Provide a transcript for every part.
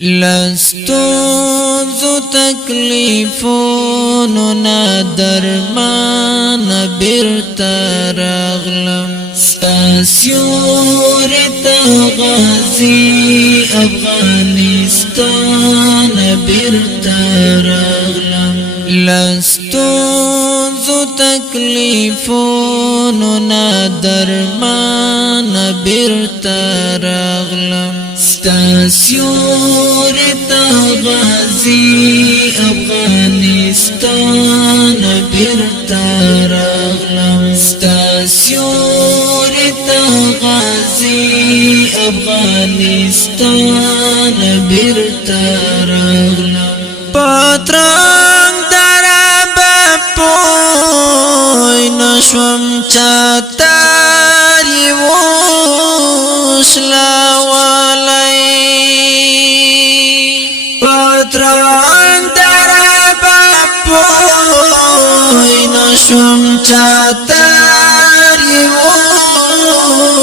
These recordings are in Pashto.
لستونزو تکلیفونو نا درمان بیرتا راغلم ستاسیوری تا غازی افغانستان بیرتا راغلم لستونزو تکلیفونو نا درمان بیرتا راغلم ستاسیوری تا غازی افغانستان بیرتا راغلم ستاسیوری تا غازی افغانستان بیرتا راغلم پترنگ درب پوی نشوم چاتاری وشلاوالی پترنگ درب پوی نشوم چاتاری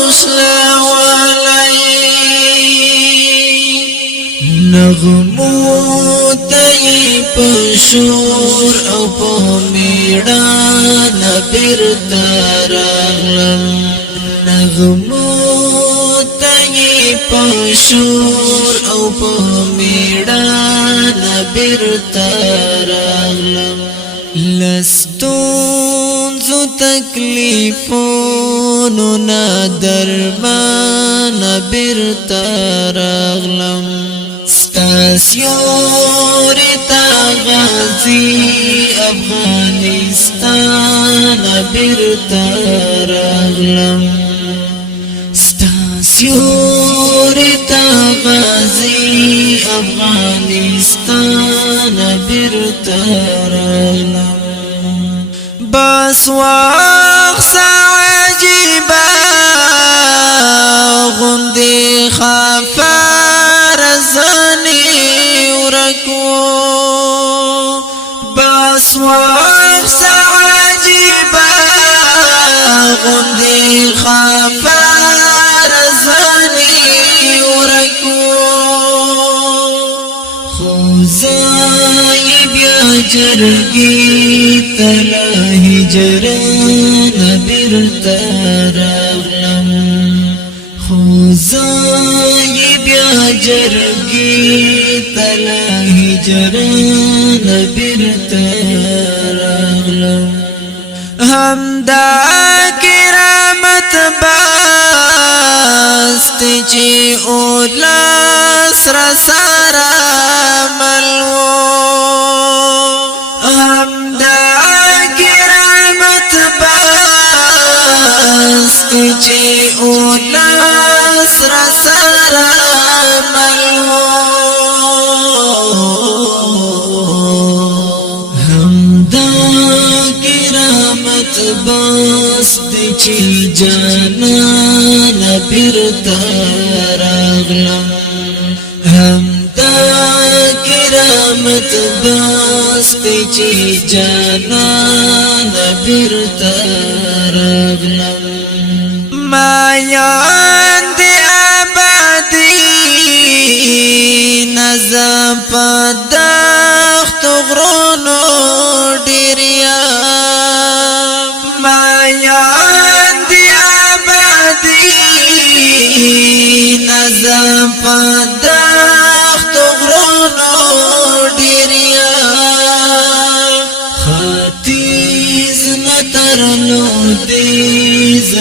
وشلاوالی نغمو تایی پشور او پمیڑان بیرتا راغلم نغمو تایی پشور او پمیڑان بیرتا راغلم لستونزو تکلیفونو نا درمان بیرتا راغلم ستاسیوری تا غازی افغانستان بیرتا راغلم ستاسیوری تا غازی افغانستان بیرتا راغلم بس وقت عجیبا غندی خفار زنی ورکو بس وقت عجیبا غندی خفار زنی ورکو خوزای بیا جرگی تلا هجران بیرتا راغلم خوزای بیا جرگی تلا هجران بیرتا راغلم همدا کرامت باست چی اولاس رسارا ملو همدا کرامت باست چی اولاس رسارا ملو همدا کرامت باست چی جانا بیرتا راغلم همدا کرامت باست چی جانا بیرتا راغلم مایان دی آبادی نظم پدخت غرونو ډیریا مایان دی آبادی نظم پدخت غرونو ډیریا خاتیز نترنو دیز